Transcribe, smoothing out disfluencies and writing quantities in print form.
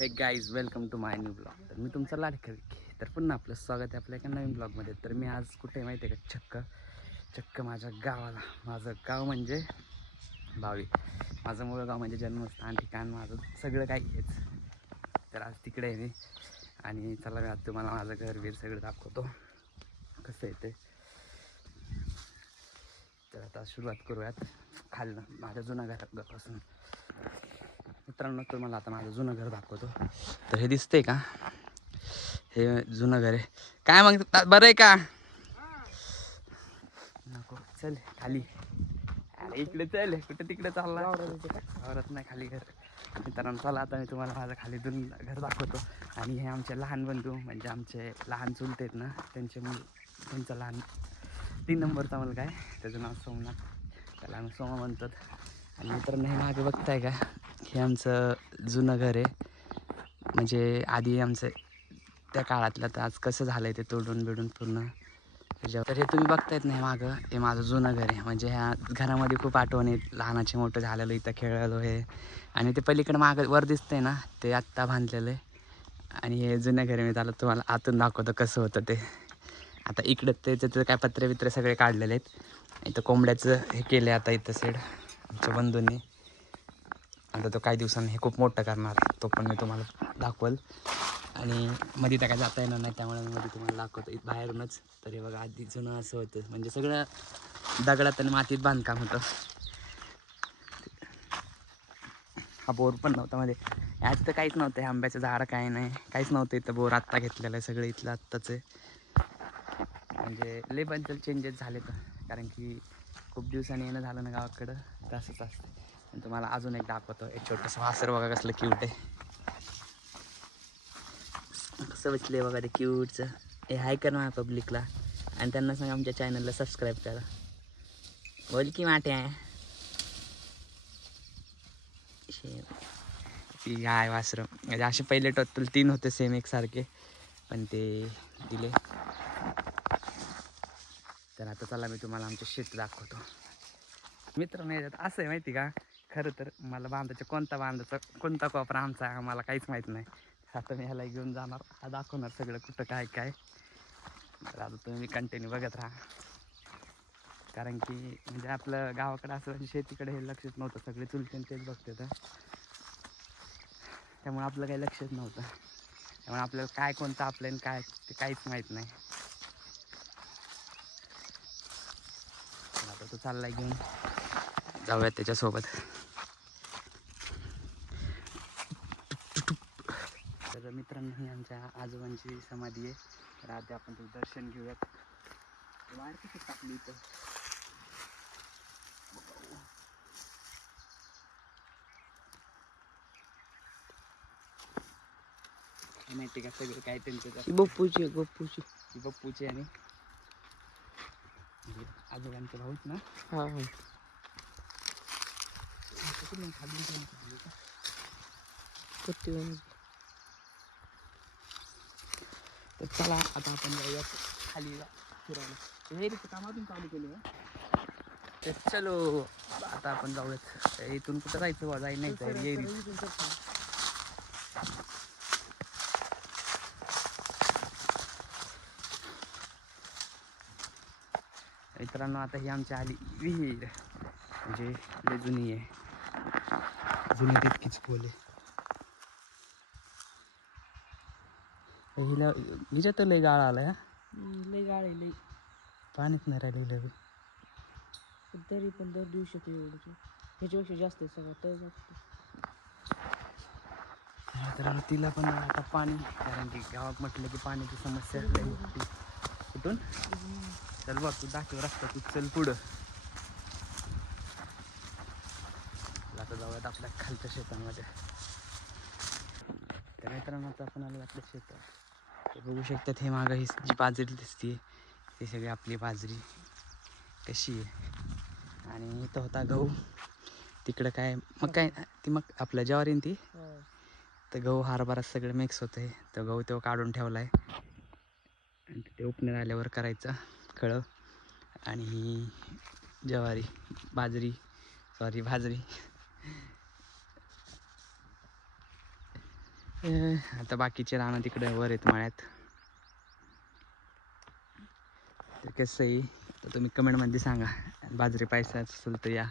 हे guys welcome to my new blog. तर मी तुमचा लाडका विखे. तर पुन्हा आपलं स्वागत आहे आपल्या एका नवीन ब्लॉगमध्ये. तर मी आज कुठे माहिती आहे का, चक्क माझ्या गावाला. माझं गाव म्हणजे भावी. माझं मूळ गाव म्हणजे जन्मस्थान, ठिकाण, माझं सगळं काही हेच. तर आज तिकडे आहे मी. आणि चला मी आज तुम्हाला माझं घर सगळं दाखवतो कसं आहे ते. तर आता सुरुवात करूयात खालनं माझ्या जुन्या घरापासून. मित्रांनो, तुम्हाला आता माझं जुनं घर दाखवतो. तर हे दिसतंय का, हे जुनं घर आहे. काय मग बरं आहे का? नको चल खाली. अरे इकडे चल, कुठे तिकडे चालला? आवरत नाही खाली घर. मित्रांनो चला आता मी तुम्हाला माझं खाली जुनं घर दाखवतो. आणि हे आमचे लहान बंधू म्हणजे आमचे लहान चुलते आहेत ना, त्यांचे त्यांचं लहान 3 नंबरचा मुलगा आहे. त्याचं नाव सोमनाथ. त्याला आम्ही सोमा म्हणतात. आणि मित्रांनो हे मागे बघताय का, हे आमचं जुनं घर आहे. म्हणजे आधी आमचं त्या काळातलं, तर आज कसं झालं आहे ते तोडून बिडून पूर्ण. तर हे तुम्ही बघतायत नाही मागं, हे माझं जुनं घर आहे. म्हणजे ह्या घरामध्ये खूप आठवणी आहेत. लहानाचे मोठं झालेलं, इथं खेळलो हे. आणि ते पलीकडे मागं वर दिसतंय ना, ते आत्ता बांधलेलं आहे. आणि हे जुनं घर मी त्याला तुम्हाला आतून दाखवतो कसं होतं ते. आता इकडं त्याचं काय पत्रे बित्रे सगळे काढलेले आहेत. इथं कोंबड्याचं हे केलं आहे आता इथं सेड आमच्या बंधूंनी. आता तो काही दिवसांनी हे खूप मोठं करणार, तो पण मी तुम्हाला दाखवल. आणि मध्ये त्या काय जाता येणार नाही, त्यामुळे मी मध्ये तुम्हाला दाखवतो बाहेरूनच. तर हे बघा, आधी जुनं असं होतं. म्हणजे सगळं दगडात आणि मातीत बांधकाम होतं. हा बोर पण नव्हता मध्ये, यात तर काहीच नव्हतं. हे आंब्याचं झाड काही नाही, काहीच नव्हतं इथं. बोर आत्ता घेतलेलं आहे सगळं इथलं आत्ताच आहे. म्हणजे लय बद्दल चेंजेस झाले तर, कारण की खूप दिवसांनी येणं झालं ना गावाकडं, तर असंच असतं. आणि तुम्हाला अजून एक दाखवतो. एक छोटंसं वासर बघा कसलं क्यूट आहे. कसं बसले बघा ते क्यूटचं. हे हाय कर ना पब्लिकला, आणि त्यांना सांगा आमच्या चॅनलला सबस्क्राईब करा. बोल की माटे आहे ती हाय वासरं. म्हणजे असे पहिले टोटल 3 होते सेम एकसारखे, पण ते दिले. तर आता चला मी तुम्हाला आमचं शेत दाखवतो. मित्रांनो याच्यात असं आहे माहिती का, खरं तर मला कोणता कोपरा आमचा आहे आम्हाला काहीच माहीत नाही. आता मी ह्याला घेऊन जाणार, हा दाखवणार सगळं कुठं काय काय. तर आता तुम्ही कंटिन्यू बघत राहा. कारण की म्हणजे आपलं गावाकडं असं म्हणजे शेतीकडे हे लक्षच नव्हतं. सगळे चुलते तेच बघते तर, त्यामुळे आपलं काही लक्षच नव्हतं. त्यामुळे आपल्याला काय कोणतं आपलं काय ते काहीच माहीत नाही. आता तो चाललाय घेऊन, जाऊयात त्याच्यासोबत. तर मित्रांनो ही आमच्या आजोबांची समाधी आहे. तर आधी आपण तुझं दर्शन घेऊयात. वायर कशी टाकली इथं, माहिती का सगळं काय त्यांचं बप्पूची आणि आजोबांचे भाऊच ना. हा हा. तर चला आता आपण जाऊयात खाली फिरायला. विहिरीचं काम अजून चालू केलं का? तर चलो आता आपण जाऊयात. इथून कुठं जायचं बा, जाई नाही तर येईल. मित्रांनो आता ही आमची आली विहीर. म्हणजे लय जुनी आहे, जुनी तितकीच खोल आहे. हिला हिच्यात लय गाळा आला या, लय गाळे लय. पाणीच नाही राहिलेलं. तरी पण दर दिवशी एवढं ह्याच्यापेक्षा जास्त आहे सगळं तर जास्त. तर तिला पण आता पाणी, कारण की गावात म्हटलं की पाण्याची समस्या लय मोठी. कुठून चल बघ, तू दाखव रस्ता, तू चल पुढं. आता जाऊयात आपल्या खालच्या शेतामध्ये. तर मित्रांनो आता आपण आलो आपल्या शेतात. ते बघू शकतात हे मागं ही जी बाजरी दिसते, ती सगळी आपली बाजरी कशी आहे. आणि इथं होता गहू, तिकडं काय मग काय ती मग आपल्या ज्वारी ती. तर गहू हरभरा सगळं मिक्स होतं आहे. तर गहू तो काढून ठेवला आहे, आणि ते उपणे आल्यावर करायचं खळं. आणि ही ज्वारी बाजरी. आता बाकीचे राहणं तिकडे वर आहेत मळ्यात. तर कसं आहे तर तुम्ही कमेंटमध्ये सांगा. बाजरी पाहिजे असेल तर या,